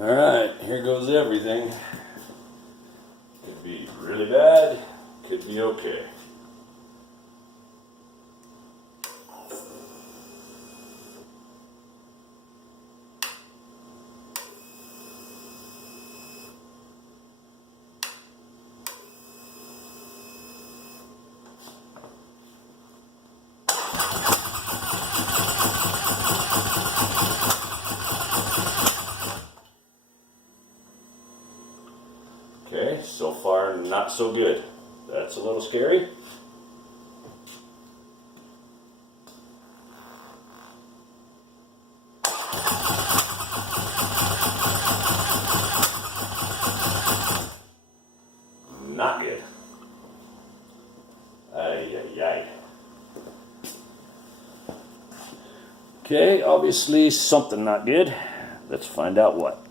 Alright, here goes everything. Could be really bad, could be okay. Okay, so far not so good. That's a little scary. Not good. Ay, ay, ay. Okay, obviously something not good. Let's find out what.